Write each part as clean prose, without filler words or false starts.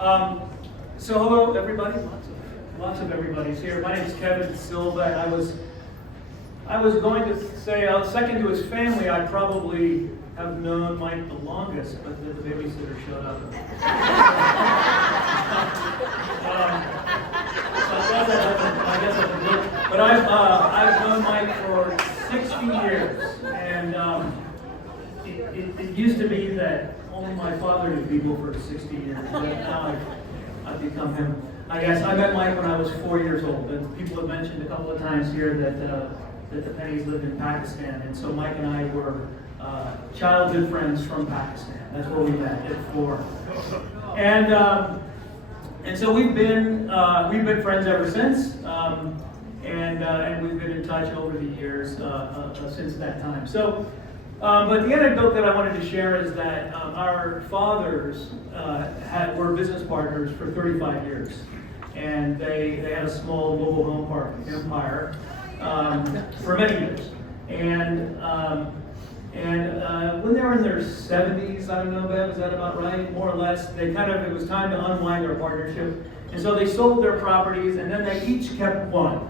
So hello, everybody. Lots of everybody's here. My name is Kevin Silva, and I was going to say, second to his family, I probably have known Mike the longest, but then the babysitter showed up. So I guess I can look. But I've known Mike for 60 years, and it used to be that only my father knew people for 60 years, but now I've become him. I guess I met Mike when I was 4 years old, and people have mentioned a couple of times here that the Pennies lived in Pakistan, and so Mike and I were childhood friends from Pakistan. That's where we met at 4, and so we've been friends ever since, and we've been in touch over the years since that time. So. But the anecdote that I wanted to share is that our fathers were business partners for 35 years, and they had a small mobile home park empire for many years. And when they were in their 70s, I don't know, Bev, is that about right? More or less, it was time to unwind their partnership, and so they sold their properties, and then they each kept one.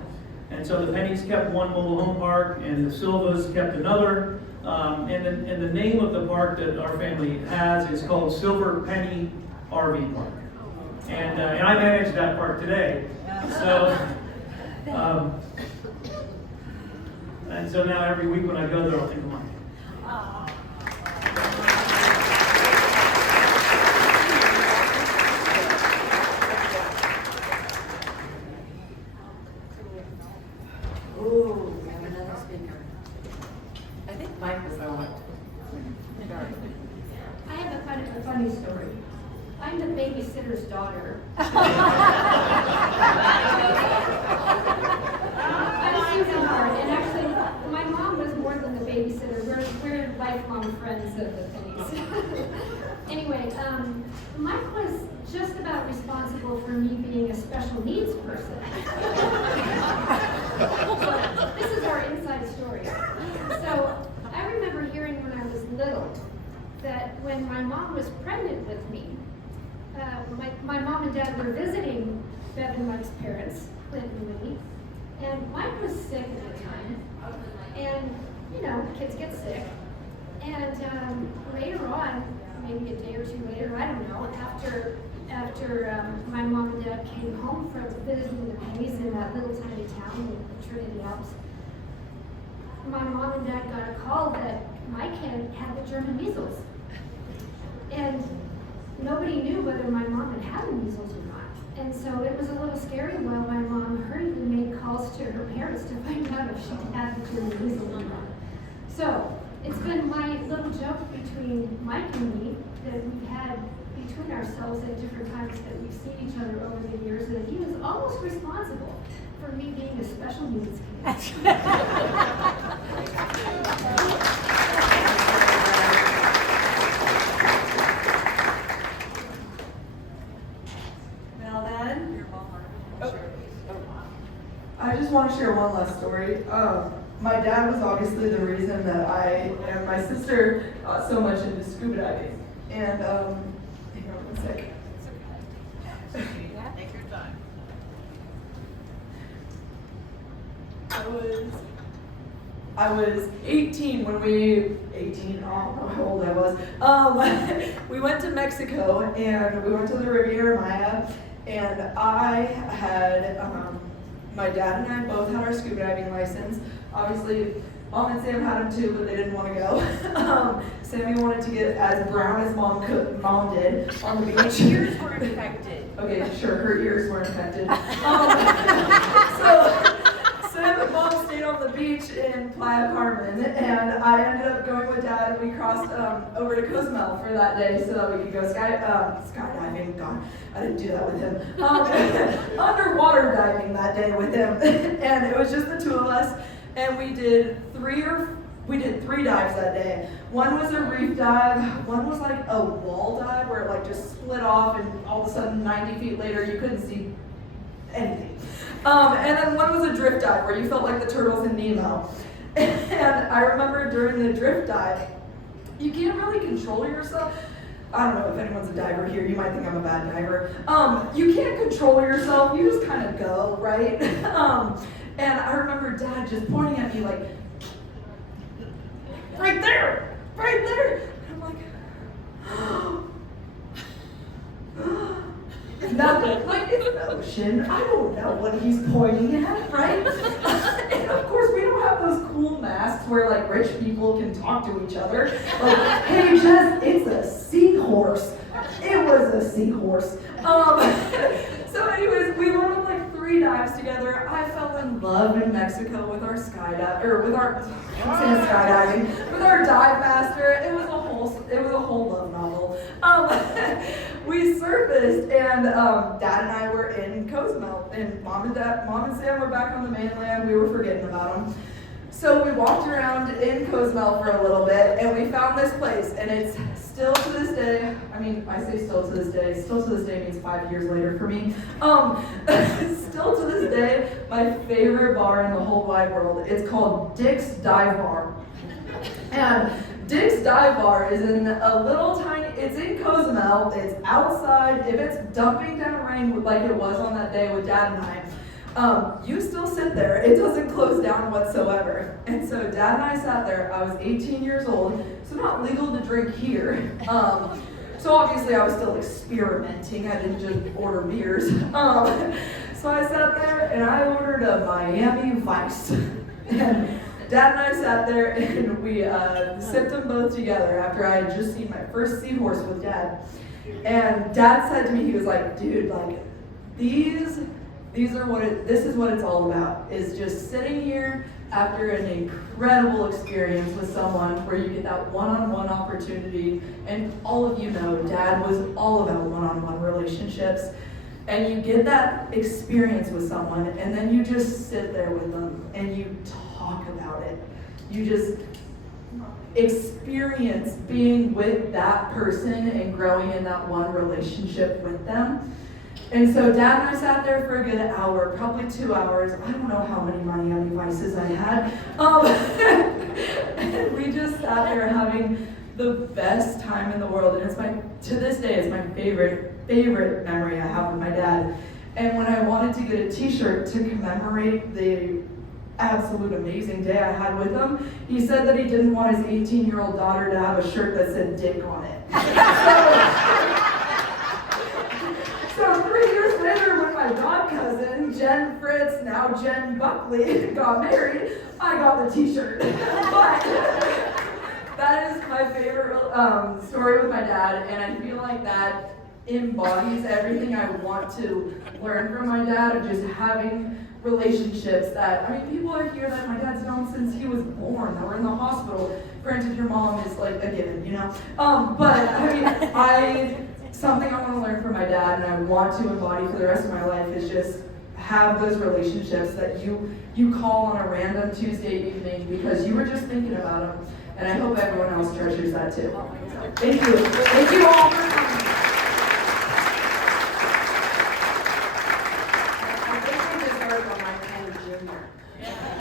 And so the Pennies kept one mobile home park, and the Silvas kept another. And the name of the park that our family has is called Silver Penny RV Park. And I manage that park today. So, and so now every week when I go there, I'll think of Mike. Ooh, we have another speaker. I think Mike was on. I have a funny story. I'm the babysitter's daughter. I'm sweetheart, and actually, my mom was more than the babysitter. We're lifelong friends of the Pennies. Anyway, Mike was just about responsible for me being a special needs person. So, this is our inside story. So, I remember hearing when I was little that when my mom was pregnant with me, my mom and dad were visiting Bev and Mike's parents, Clint and Winnie, and Mike was sick at the time, and you know, kids get sick, and later on, maybe a day or two later, I don't know, after my mom and dad came home from visiting the Pennies in that little tiny town in Trinity Alps, my mom and dad got a call that Mike had the German measles. And nobody knew whether my mom had the measles or not. And so it was a little scary while my mom hurriedly made calls to her parents to find out if she had the German measles or not. So it's been my little joke between Mike and me that we've had between ourselves at different times that we've seen each other over the years, that he was almost responsible for me being a special needs kid. Well then, I just want to share one last story. My dad was obviously the reason that I and my sister got so much into scuba diving. And, hang on one second. take your time. I was 18 when I don't know how old I was. We went to Mexico and we went to the Riviera Maya, and I had, my dad and I both had our scuba diving license. Obviously, Mom and Sam had them too, but they didn't want to go. Sammy wanted to get as brown as Mom did on the beach. My ears were infected. Okay, sure, her ears were infected. So Sam and Mom stayed on the beach in Playa Carmen, and I ended up going with Dad, and we crossed over to Cozumel for that day so that we could go skydiving. God, I didn't do that with him. Underwater diving that day with him, and it was just the two of us, and we did three dives that day. One was a reef dive, one was like a wall dive where it like just split off, and all of a sudden 90 feet later you couldn't see anything. And then one was a drift dive where you felt like the turtles in Nemo. And I remember during the drift dive, you can't really control yourself. I don't know if anyone's a diver here, you might think I'm a bad diver. You can't control yourself, you just kind of go, right? And I remember Dad just pointing at me like, right there, right there. And I'm like, nothing, like it's an ocean. I don't know what he's pointing at, right? And of course, we don't have those cool masks where like rich people can talk to each other. Like, hey, Jess, it's a seahorse. It was a seahorse. So anyways, we went on like 3 dives together. I fell in love in Mexico with our with our dive master. It was a whole love novel. We surfaced and Dad and I were in Cozumel, and Mom and Sam were back on the mainland. We were forgetting about them. So we walked around in Cozumel for a little bit, and we found this place, and it's still to this day, I mean, I say still to this day means 5 years later for me. Still to this day, my favorite bar in the whole wide world. It's called Dick's Dive Bar. And Dick's Dive Bar is in a little tiny, it's in Cozumel, it's outside. If it's dumping down rain like it was on that day with Dad and I, you still sit there. It doesn't close down whatsoever. And so Dad and I sat there. I was 18 years old, so not legal to drink here. So obviously I was still experimenting. I didn't just order beers. So I sat there and I ordered a Miami Vice. And Dad and I sat there and we sipped them both together after I had just seen my first seahorse with Dad. And Dad said to me, he was like, dude, like, this is what it's all about, is just sitting here after an incredible experience with someone where you get that one-on-one opportunity. And all of you know, Dad was all about one-on-one relationships. And you get that experience with someone, and then you just sit there with them and you talk about it. You just experience being with that person and growing in that one relationship with them. And so Dad and I sat there for a good hour, probably 2 hours. I don't know how many Miami Vices I had. And we just sat there having the best time in the world. And to this day, it's my favorite memory I have with my dad. And when I wanted to get a t-shirt to commemorate the absolute amazing day I had with him, he said that he didn't want his 18-year-old daughter to have a shirt that said Dick on it. So 3 years later, when my god cousin, Jen Fritz, now Jen Buckley, got married, I got the t-shirt. But that is my favorite story with my dad, and I feel like that embodies everything I want to learn from my dad, of just having relationships that, I mean, people are here that my dad's known since he was born, that were in the hospital. Granted, your mom is like a given, you know? But I mean, something I want to learn from my dad and I want to embody for the rest of my life is just have those relationships that you call on a random Tuesday evening because you were just thinking about them. And I hope everyone else treasures that too. So, thank you. Thank you all for coming.